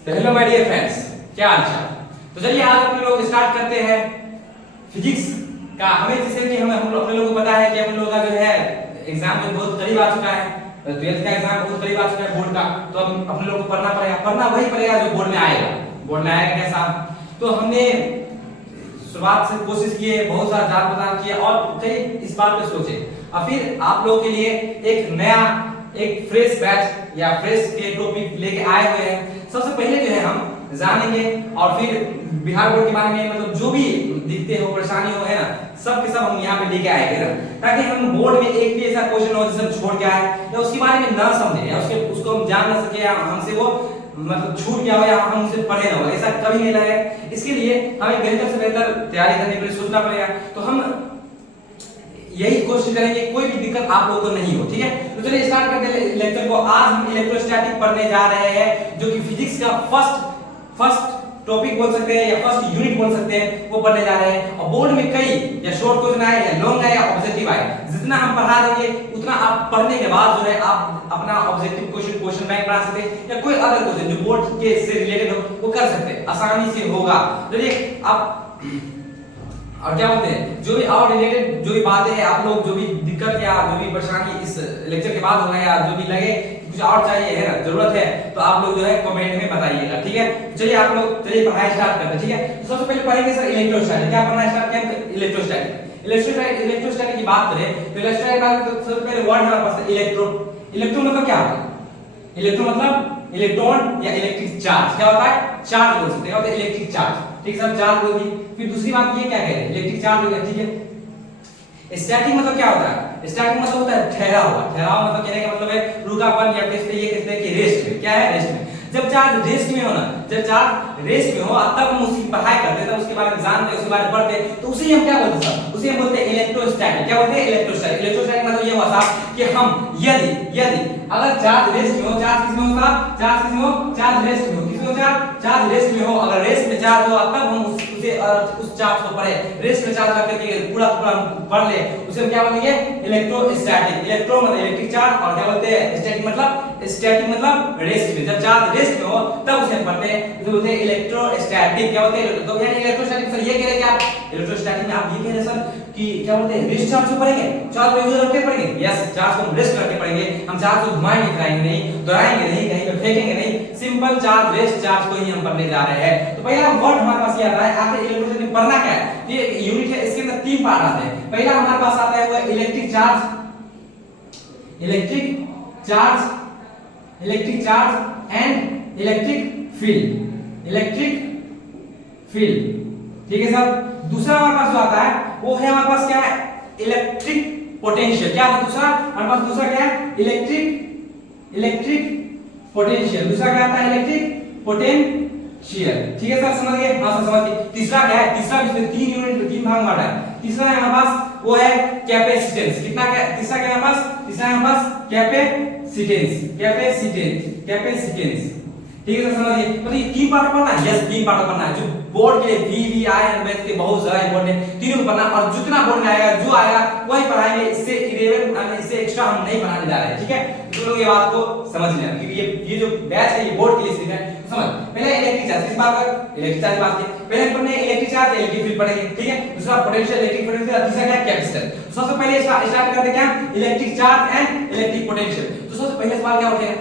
तो hello my dear friends, क्या हाल चाल। तो चलिए आज हम लोग स्टार्ट करते हैं फिजिक्स का। हमें जैसे कि हम अपने लोगों को पता है कि हम लोगों का जो है एग्जाम जो बहुत करीब आ चुका है, 12th का एग्जाम बहुत करीब आ चुका है बोर्ड का। तो हम अपने लोगों को पढ़ना वही पड़ेगा जो बोर्ड में आएगा। बोर्ड में आएगा कैसा, तो हमने शुरुआत से कोशिश की है, बहुत सारा जांच पड़ताल किया और कई इस बात पे सोचे और फिर आप लोगों के लिए एक नया एक फ्रेश बैच या फ्रेश के टॉपिक लेके आए हुए हैं। सबसे पहले जो है हम जानेंगे और फिर बिहार बोर्ड के बारे में, मतलब जो भी दिखते हो परेशानी हो है ना, सब के सब हम यहाँ पे लेके आएंगे ना, ताकि हम बोर्ड में एक भी ऐसा क्वेश्चन हो जिसे हम छोड़ के आए या उसके बारे में ना समझे या उसको हम जान ना सके या हमसे वो मतलब छूट गया हो या हम उसे पढ़े ना हो, ऐसा कभी नहीं लगे। इसके लिए हमें बेहतर से बेहतर तैयारी करने के लिए सोचना पड़ेगा। तो हम यही कोशिश करेंगे कोई भी दिक्कत आप लोगों को नहीं हो, ठीक है। तो चलिए स्टार्ट करते हैं लेक्चर को। आज हम इलेक्ट्रोस्टैटिक पढ़ने जा रहे हैं, जो कि फिजिक्स का फर्स्ट टॉपिक बोल सकते हैं या फर्स्ट यूनिट बोल सकते हैं, वो पढ़ने जा रहे हैं। और बोर्ड में कई या शॉर्ट क्वेश्चन आए या लॉन्ग आए या ऑब्जेक्टिव आए, जितना हम पढ़ा देंगे उतना आप पढ़ने के बाद जो है आप अपना ऑब्जेक्टिव क्वेश्चन बैंक बना सकते हैं या कोई अदर क्वेश्चन जो बोर्ड के से रिलेटेड हो वो कर सकते हैं, आसानी से होगा। चलिए आप और क्या बोलते हैं जो भी और रिलेटेड जो भी बातें हैं, आप लोग जो भी दिक्कत या जो भी परेशानी इस लेक्चर के बाद होगा या जो भी लगे कुछ और चाहिए है ना, जरूरत है, तो आप लोग जो है कमेंट में बताइएगा, ठीक है। चलिए आप लोग चलिए पढ़ाई स्टार्ट करते हैं, ठीक है। तो सबसे पहले पढ़ेंगे सर इलेक्ट्रोस्टैटिक। क्या पढ़ना स्टार्ट किया? इलेक्ट्रोस्टैटिक की बात करें तो इलेक्ट्रोस्टैटिक बात तो सबसे पहले वर्ड हमारे पास इलेक्ट्रो मतलब क्या होता है? इलेक्ट्रो मतलब इलेक्ट्रॉन या इलेक्ट्रिक चार्ज। क्या होता है? चार्ज बोल सकते हैं, होता है इलेक्ट्रिक चार्ज, ठीक सर, चार्ज होगी। फिर दूसरी बात ये क्या कह रहे हैं, इलेक्ट्रिक चार्ज हो गया, ठीक है। स्टैटिक मतलब क्या होता है? स्टैटिक मतलब होता है ठहरा हुआ। ठहराव मतलब कहने का मतलब है रुकापन या ये कहते हैं कि रेस्ट में। क्या है? रेस्ट में। जब चार्ज रेस्ट में हो ना, जब चार्ज रेस्ट में हो तब हम उसकी पढ़ाई करते हैं, तब उसके बारे में जानते हैं, उसके बारे में पढ़ते हैं, तो उसे हम क्या बोलते हैं? उसे हम बोलते हैं इलेक्ट्रोस्टैटिक। क्या बोलते हैं? इलेक्ट्रोस्टैटिक। इलेक्ट्रोस्टैटिक मतलब ये हुआ साहब कि हम यदि अगर चार्ज रेस्ट में हो, चार्ज किस में हो साहब? चार्ज किस में हो? चार्ज रेस्ट में हो। किस में हो? चार्ज रेस्ट में हो। अगर रेस्ट में चार्ज हो तब हम उस चार्ज को पढ़े, रेस्ट में चार्ज करके पूरा पढ़ ले, उसे हम क्या बोलेंगे? इलेक्ट्रोस्टैटिक। इलेक्ट्रो मतलब इलेक्ट्रिक चार्ज और क्या बोलते हैं? स्टैटिक मतलब रेस्ट में। जब चार्ज रेस्ट में हो तब उसे हम पढ़ते हैं, उसे बोलते हैं इलेक्ट्रोस्टैटिक। क्या बोलते हैं? तो यानी इलेक्ट्रोस्टैटिक सर ये कह रहे हैं कि आप इलेक्ट्रोस्टैटिक में आप ये कह रहे हैं सर कि क्या बोलते हैं रेस्ट चार्ज को पढ़ेंगे, चार्ज को यूज करके पढ़ेंगे। यस, चार्ज को हम रेस्ट करके पढ़ेंगे। हम चार्ज को घुमाएंगे फिराएंगे नहीं, दोहराएंगे नहीं, कहीं पे फेंकेंगे नहीं, सिंपल चार्ज रेस्ट चार्ज को ही हम पढ़ने जा रहे हैं। तो पहला वर्ड हमारे पास ये आता है, आखिर इलेक्ट्रोस्टैटिक में पढ़ना क्या है? ये यूनिट है, इसके अंदर तीन पार्ट आते हैं। पहला हमारे पास आता है वो electric charge and electric field, ठीक है सर। दूसरा हमारे पास जो आता है वो है हमारे पास क्या है? Electric potential. क्या है दूसरा? हमारे पास दूसरा क्या है? Electric potential. दूसरा क्या आता है? इलेक्ट्रिक पोटेंशियल, ठीक है सर, समझ गए? हाँ सर समझ गए। तीसरा क्या है? तीसरा इसमें तीन भाग बांटा है। तीसरा है हमारे पास वो है कैपेसिटेंस। कितना क्या? तीसरा क्या है हमारे पास? तीसरा है हमारे पास कैपेसिटेंस, ठीक है सर, समझिए। मतलब ये तीन पार्ट पढ़ना है। यस, तीन पार्ट पढ़ना है, जो बोर्ड के वीवीआई एंड मैथ के बहुत ज्यादा इंपॉर्टेंट है। तीनों पढ़ना और जितना बोर्ड में आएगा जो आएगा वही पढ़ाएंगे। इससे 11 इससे एक्स्ट्रा हम नहीं पढ़ाने जा रहे हैं, ठीक है। तो लोग ये बात को समझ लेना क्योंकि ये जो बैच है ये बोर्ड के लिए सिर्फ है। समझ पहले इलेक्ट्रिक चार्ज, इस बात पर इलेक्ट्रिक चार्ज बात की पहले पढ़ने इलेक्ट्रिक चार्ज इलेक्ट्रिक फील्ड पढ़ेंगे, ठीक है। दूसरा पोटेंशियल इलेक्ट्रिक पोटेंशियल, तीसरा क्या? कैपेसिटेंस। तो सबसे पहले स्टार्ट करते हैं क्या? Electric charge and electric potential. तो सबसे पहले सवाल क्या उठेगा?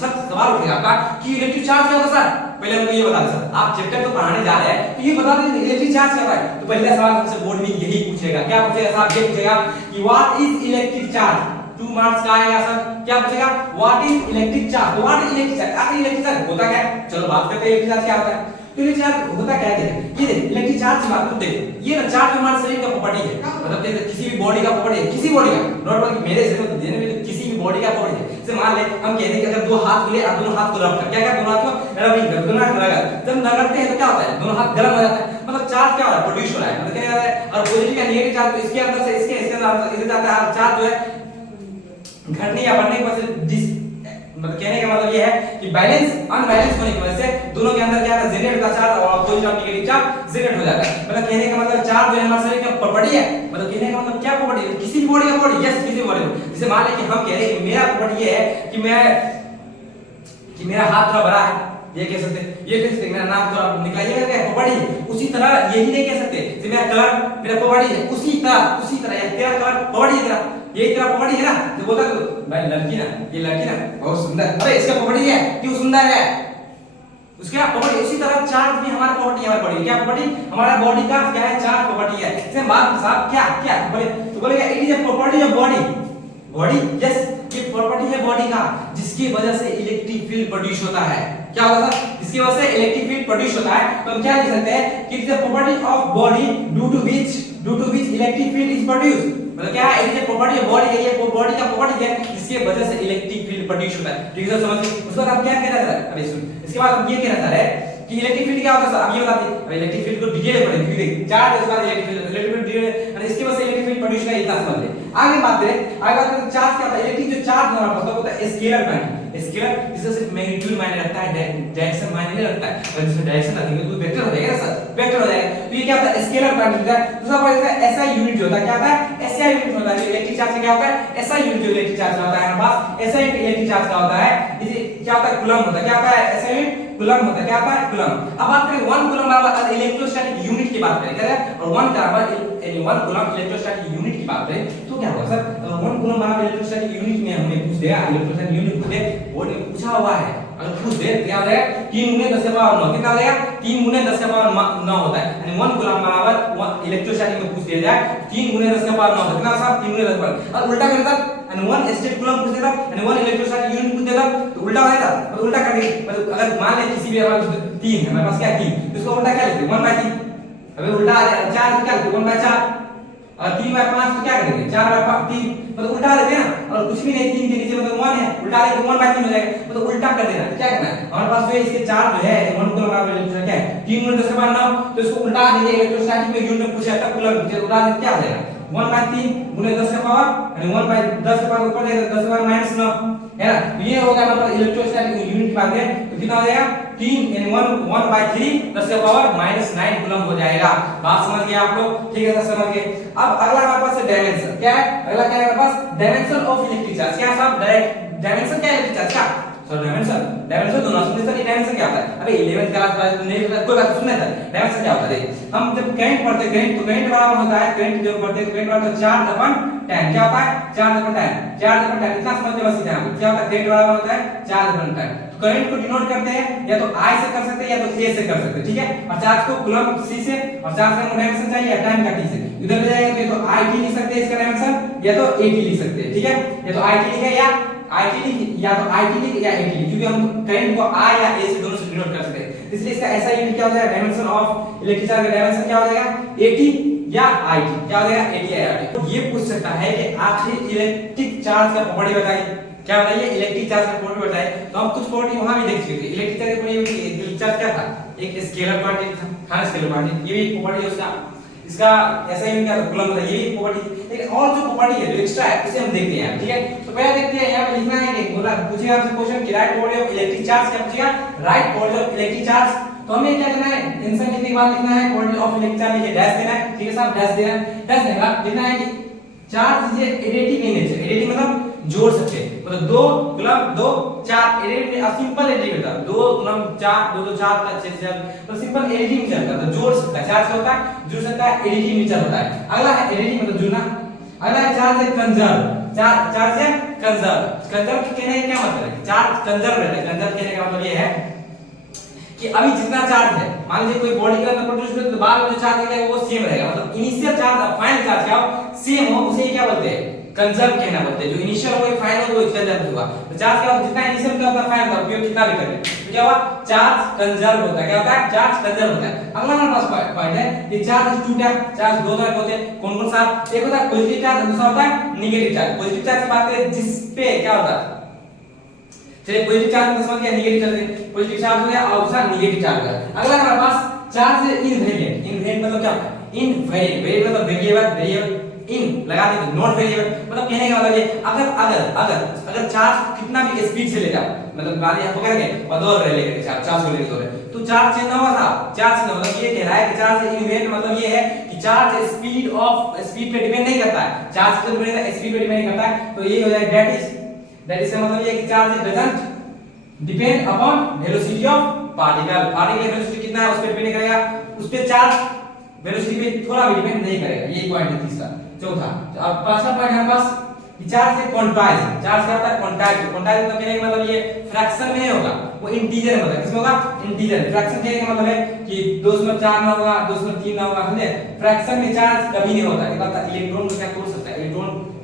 सर सवाल उठेगा आपका कि इलेक्ट्रिक चार्ज क्या होता है सर? पहले हमको ये बता दें सर, आप चैप्टर तो पढ़ाने जा रहे हैं तो ये बता दें इलेक्ट्रिक चार्ज क्या है। तो पहला सवाल हमसे बोर्ड में यही पूछेगा। क्या पूछेगा साहब? ये पूछेगा कि what is electric charge. 2 marks का आएगा सर। क्या पूछेगा? What is electric charge. तो व्हाट इज इलेक्ट्रिक चार्ज? आखिर इलेक्ट्रिक चार्ज होता क्या है? चलो बात करते हैं इलेक्ट्रिक चार्ज क्या होता है। तो इलेक्ट्रिक चार्ज होता क्या है? ये देखिए इलेक्ट्रिक चार्ज की बात करते हैं। ये ना चार्ज हमारे शरीर का प्रॉपर्टी है, मतलब किसी भी बॉडी का प्रॉपर्टी है, किसी बॉडी का, नॉट बल्कि मेरे शरीर को देने में किसी भी बॉडी का प्रॉपर्टी है। जैसे मान ले हम कहते हैं कि अगर दो हाथ मिले और दोनों हाथ को रब कर, क्या दोनों हाथ को रबिंग कर, दोनों हाथ रगड़, जब रगड़ते हैं तो क्या होता है? दोनों हाथ गर्म हो जाता है, मतलब चार्ज क्या हो रहा है? प्रोड्यूस हो रहा है, मतलब क्या हो रहा है? और पॉजिटिव या नेगेटिव चार्ज तो इसके अंदर से इसके अंदर इधर जाता है। चार्ज जो है घटने या बढ़ने की वजह से मतलब कहने का मतलब ये है कि बैलेंस अनबैलेंस होने की वजह से दोनों के अंदर क्या है? जनरेट होता चार्ज और पॉजिटिव और नेगेटिव चार्ज जनरेट हो जाता है। मतलब कहने का मतलब चार्ज जो है हमारे शरीर का प्रॉपर्टी है। मतलब कहने का मतलब क्या प्रॉपर्टी है? किसी भी बॉडी का प्रॉपर्टी। यस, किसी भी बॉडी का। जैसे मान ले कि हम कह रहे हैं कि मेरा प्रॉपर्टी ये है कि मेरा हाथ थोड़ा बड़ा है ये कह सकते हैं, ये कह सकते हैं मेरा नाम तो आप निकालिएगा क्या प्रॉपर्टी है, उसी तरह यही नहीं कह सकते कि मेरा कलर मेरा प्रॉपर्टी है, उसी तरह या तेरा कलर प्रॉपर्टी है, तेरा यही तेरा प्रॉपर्टी है ना, तो बोलता भाई लड़की ना, ये लड़की ना बहुत सुंदर, अरे इसका प्रॉपर्टी है क्यों सुंदर है, उसका प्रॉपर्टी। उसी तरह चार्ज भी हमारा प्रॉपर्टी, हमारा बॉडी क्या प्रॉपर्टी, हमारा बॉडी का क्या है, चार्ज प्रॉपर्टी है। इसमें बात साहब क्या क्या बोले तो बोलेगा it is a property of body, body yes ये प्रॉपर्टी है बॉडी का जिसकी वजह से इलेक्ट्रिक फील्ड प्रोड्यूस होता है। क्या होता है, जिसकी वजह से इलेक्ट्रिक फील्ड प्रोड्यूस होता है, तो हम क्या लिख सकते हैं कि it is the property of body due to which electric field is produce, मतलब क्या है, it is property of body है, ये बॉडी का प्रॉपर्टी है जिसकी वजह से इलेक्ट्रिक फील्ड प्रोड्यूस होता है। ठीक है समझ गए, उसके बाद आप क्या कहना चाह रहे हैं, अभी सुन, इसके बाद हम ये कहना चाह रहे हैं कि इलेक्ट्रिक फील्ड क्या होता है, अब ये बताते हैं। अब इलेक्ट्रिक फील्ड को डिटेल में पढ़ेंगे, देखिए चार्ज उसके बाद इलेक्ट्रिक फील्ड डिटेल और इसके वजह से इलेक्ट्रिक फील्ड प्रोड्यूस होता है, इतना समझ ले। आगे बात करें चार्ज क्या होता है, इलेक्ट्रिक जो चार्ज हमारा पता होता है स्केलर क्वांटिटी, स्केलर जिससे सिर्फ मैग्नीट्यूड मायने रखता है, डायरेक्शन मायने नहीं रखता है, अगर जिसमें डायरेक्शन रखेंगे तो वेक्टर हो जाएगा सर, वेक्टर हो जाएगा, तो ये क्या होता है स्केलर क्वांटिटी होता है। दूसरा पॉइंट है एसआई यूनिट जो होता है, क्या होता है एसआई यूनिट होता है, इलेक्ट्रिक चार्ज क्या होता है एसआई यूनिट, जो इलेक्ट्रिक चार्ज का होता है हमारे पास एसआई इलेक्ट्रिक चार्ज का होता है, इसे क्या होता है कूलम होता है, क्या होता है एसआई यूनिट कूलम होता है, क्या होता है कूलम। अब बात करें 1 कूलम बराबर इलेक्ट्रोस्टैटिक यूनिट की बात करें, क्या है और 1 बराबर यानी 1 कूलम इलेक्ट्रोस्टैटिक यूनिट की बात करें तो क्या होगा सर, 1 कूलम बराबर इलेक्ट्रोस्टैटिक यूनिट में हमने पूछ दिया, इलेक्ट्रोस्टैटिक यूनिट पूछे बोर्ड में पूछा हुआ है, अगर पूछ दे क्या हो जाएगा 3 × 10⁻9 कितना हो जाएगा 3 × 10⁻9 होता है, यानी 1 कूलम बराबर इलेक्ट्रोस्टैटिक में पूछ दिया जाए 3 × 10⁻9 कितना साहब 3 × 10 और उल्टा करता यानी 1 स्टेट कूलम पूछ देता यानी 1 इलेक्ट्रोस्टैटिक यूनिट पूछ देता तो उल्टा हो जाएगा, मतलब उल्टा कर देंगे, मतलब अगर मान ले किसी भी हमारे 3 है हमारे पास क्या 3 तो इसको उल्टा क्या लिखते 1/3, अबे उल्टा आ जाएगा 4 तो क्या लिखते 1/4 और 3/5 तो क्या करेंगे 4/3 मतलब उल्टा देते हैं ना, और कुछ भी नहीं 3 के नीचे मतलब 1 है उल्टा लेके 1/3 हो जाएगा, मतलब उल्टा कर देना। क्या करना है हमारे पास जो इसके चार्ज जो है 1 कूलम बराबर इलेक्ट्रोस्टैटिक क्या है 3 × 10⁻9 तो इसको उल्टा दीजिए, इलेक्ट्रोस्टैटिक में यूनिट में पूछा था कूलम पूछे उल्टा दे क्या हो जाएगा 1/3 × 10 का पावर यानी 1/10 का पावर ऊपर जाएगा 10 का पावर -9 है ना, तो ये होगा मतलब इलेक्ट्रोस्टैटिक यूनिट की बात करें तो कितना हो जाएगा 3 यानी 1/3 10 का पावर -9 कूलम हो जाएगा। बात समझ गए आप लोग, ठीक है सर समझ गए। अब अगला हमारे पास है डायमेंशन, क्या है अगला क्या है हमारे पास डायमेंशन ऑफ इलेक्ट्रिक चार्ज, क्या साहब डायमेंशन क्या है इलेक्ट्रिक चार्ज का सर डायमेंशन दोनों सुनने सर डायमेंशन क्या होता है, अबे 11th क्लास वाले तो नहीं पता कोई बात सुनने सर डायमेंशन क्या होता है, हम जब करंट पढ़ते हैं तो करंट बराबर होता है करंट जब पढ़ते हैं तो करंट बराबर चार्ज/10 क्या होता है चार्ज/10 इतना समझते बस इतना क्या होता है करंट बराबर होता है चार्ज/10, तो करंट को डिनोट करते हैं या तो I से कर सकते हैं या तो A से कर सकते हैं, ठीक है, और चार्ज को कूलम C से और चार्ज का डायमेंशन चाहिए या टाइम का T से, इधर ले जाएंगे तो IT लिख सकते हैं इसका डायमेंशन या तो AT लिख सकते हैं, ठीक है, या तो IT लिखे या IT लिख या तो IT लिख या AT लिख, क्योंकि हम करंट को I या A से दोनों से डिनोट कर सकते हैं, इसलिए इसका ऐसा यूनिट क्या हो जाएगा डायमेंशन ऑफ इलेक्ट्रिक चार्ज का डायमेंशन क्या हो जाएगा AT या IT, क्या हो जाएगा AT या IT। तो ये पूछ सकता है कि आखिर इलेक्ट्रिक चार्ज का प्रॉपर्टी बताइए, क्या बताइए इलेक्ट्रिक चार्ज का प्रॉपर्टी बताइए, तो हम कुछ प्रॉपर्टी वहां भी देख चुके थे। इलेक्ट्रिक चार्ज का इलेक्ट्रिक चार्ज क्या था, एक स्केलर क्वांटिटी था, हाँ स्केलर क्वांटिटी, ये भी प्रॉपर्टी है उसका, इसका ऐसा ही क्या कूलम होता है, ये भी प्रॉपर्टी, लेकिन और जो प्रॉपर्टी है जो एक्स्ट्रा है उसे हम देखते हैं, ठीक है। तो पहले देखते हैं यहाँ पे लिखना है कि बोला पूछेगा आपसे क्वेश्चन कि right property of electric charge, क्या पूछेगा right property of electric charge, तो हमें क्या करना है आंसर लिखने के बाद लिखना है प्रॉपर्टी ऑफ इलेक्ट्रिक चार्ज, लिखे डैश देना है, ठीक है साहब डैश देना है, डैश देने का लिखना है कि चार्ज ये एडिटिव इन नेचर, एडिटिव मतलब जोड़ सकते हैं, मतलब 2 कूलम 2 4 एडिटिव सिंपल एडिटिव होता है, 2 कूलम 4 2 2 4 6 6 तो सिंपल एडिटिव नेचर का, तो जोड़ सकता है, चार्ज क्या होता है जुड़ सकता है, एडिटिव नेचर होता है। अगला है एडिटिव मतलब जुड़ना, अगला है चार्ज है कंजर्व, चार्ज है कंजर्व कहने का क्या मतलब है, चार्ज कंजर्व रहता है, कंजर्व कहने का मतलब ये है कि अभी जितना चार्ज है मान लीजिए कोई बॉडी के अंदर प्रोड्यूस करे तो बाद में जो चार्ज निकलेगा वो सेम रहेगा, मतलब इनिशियल चार्ज और फाइनल चार्ज क्या हो सेम हो, उसे क्या बोलते हैं कंजर्व कहना बोलते हैं, जो इनिशियल हो फाइनल हो वो कंजर्व होगा, तो चार्ज क्या होता है जितना इनिशियल का होता है फाइनल का उपयोग कितना भी करें तो क्या हुआ चार्ज कंजर्व होता है, क्या होता है चार्ज कंजर्व होता है। अगला हमारे पास पॉइंट है कि चार्ज टू टाइप, चार्ज दो तरह के होते हैं, कौन कौन सा, एक होता है पॉजिटिव चार्ज, दूसरा होता है नेगेटिव चार्ज। पॉजिटिव चार्ज की बात करें जिस पे क्या होता है, चलिए पॉजिटिव चार्ज मतलब क्या नेगेटिव चार्ज, पॉजिटिव चार्ज हो गया और दूसरा नेगेटिव चार्ज हो गया। अगला हमारे पास चार्ज इनवेरिएंट, इनवेरिएंट मतलब क्या इनवेरिएंट, वेरिएबल मतलब वेरिएबल इन लगा देंगे नॉट वेरिएबल, मतलब कहने का मतलब ये अगर चार्ज कितना भी स्पीड से ले जाओ, मतलब गाड़ी आप पकड़ गए और दौड़ रहे लेकर चार्ज को लेकर दौड़ रहे तो चार्ज चेंज ना हुआ था, चार्ज का मतलब ये कह रहा है कि चार्ज इनवेरिएंट मतलब ये है कि चार्ज स्पीड पे डिपेंड नहीं करता है, चार्ज पे स्पीड पे डिपेंड नहीं करता है, तो ये हो जाएगा दैट इज का मतलब ये कि charge depend upon velocity of particle. Particle की वेलोसिटी कितना है उस पे डिपेंड करेगा, उस पे चार्ज वेलोसिटी पे थोड़ा भी डिपेंड नहीं करेगा। ये पॉइंट है तीसरा। चौथा, अब पांचवा पॉइंट हमारे पास कि चार्ज है क्वांटाइज। चार्ज क्या होता है? क्वांटाइज। क्वांटाइज मतलब कहने का मतलब ये फ्रैक्शन में नहीं होगा, वो इंटीजर में होगा। किसमें होगा? इंटीजर। फ्रैक्शन कहने का मतलब है कि 2.4 में होगा, 2.3 में होगा, समझे? फ्रैक्शन में चार्ज कभी नहीं होता। ये बात इलेक्ट्रॉन को क्या तोड़ सकता है?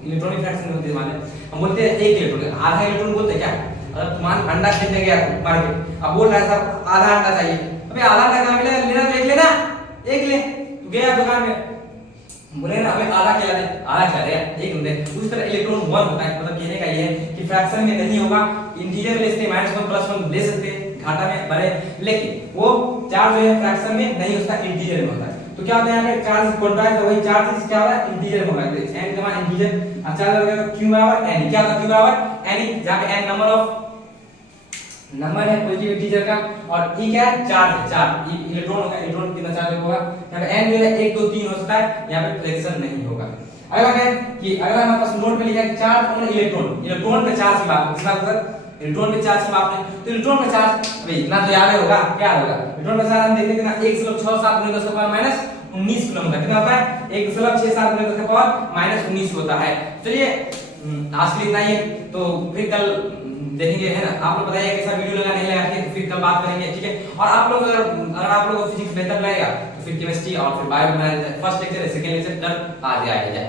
इलेक्ट्रॉनिक फ्रैक्शन होते हैं। मान हम बोलते हैं एक इलेक्ट्रॉन, आधा इलेक्ट्रॉन बोलते हैं क्या? अगर तुम अंडा खरीदने गया मार्केट, अब बोल रहा है साहब आधा अंडा चाहिए, अबे आधा अंडा कहां मिलेगा? लेना तो एक लेना, एक ले। तू गया दुकान में, बोले ना हमें आधा खिला दे, आधा खिला दे, एक दे। उस तरह इलेक्ट्रॉन 1 होता है। मतलब कहने का ये है कि फ्रैक्शन में नहीं होगा, इंटीजर ले सकते हैं, -1 +1 ले सकते हैं, घाटा में भरे, लेकिन वो चार्ज जो है फ्रैक्शन में नहीं, उसका इंटीजर में होता है। तो क्या होता है यहाँ पे चार्ज क्वांटाइज, तो वही चार्ज क्या होगा? इंटीजर में होगा। n का मान इंटीजर, चार्ज हो गया q बराबर n। क्या होगा q बराबर n? जहां पे n नंबर है पॉजिटिव इंटीजर का, और e क्या है? चार्ज है। चार्ज इलेक्ट्रॉन होगा, इलेक्ट्रॉन कितना चार्ज होगा? यहाँ पे n जो है 1 2 3 हो सकता है, यहाँ पे फ्रैक्शन नहीं होगा। अगला क्या है कि अगला हमारे पास नोट में लिखा है चार्ज ऑन इलेक्ट्रॉन। इलेक्ट्रॉन पे चार्ज की बात, किस बात पर? इलेक्ट्रॉन पे चार्ज की बात है। तो इलेक्ट्रॉन पे चार्ज भाई इतना तो याद होगा, क्या होगा? इलेक्ट्रॉन पे चार्ज हम देखते हैं ना 1.67 × 10⁻⁻19 कूलम कितना होता है? 1.67 × 10⁻⁻19 होता है। चलिए आज के लिए इतना ही है, तो फिर कल देखेंगे, है ना? आप लोग बताइए कैसा वीडियो लगा, नहीं लगा, फिर कल बात करेंगे, ठीक है? और आप लोग अगर आप लोगों को फिजिक्स बेहतर लगेगा तो फिर केमिस्ट्री और फिर बायो बनाया जाए। फर्स्ट लेक्चर सेकंड लेक्चर कल आ जाए।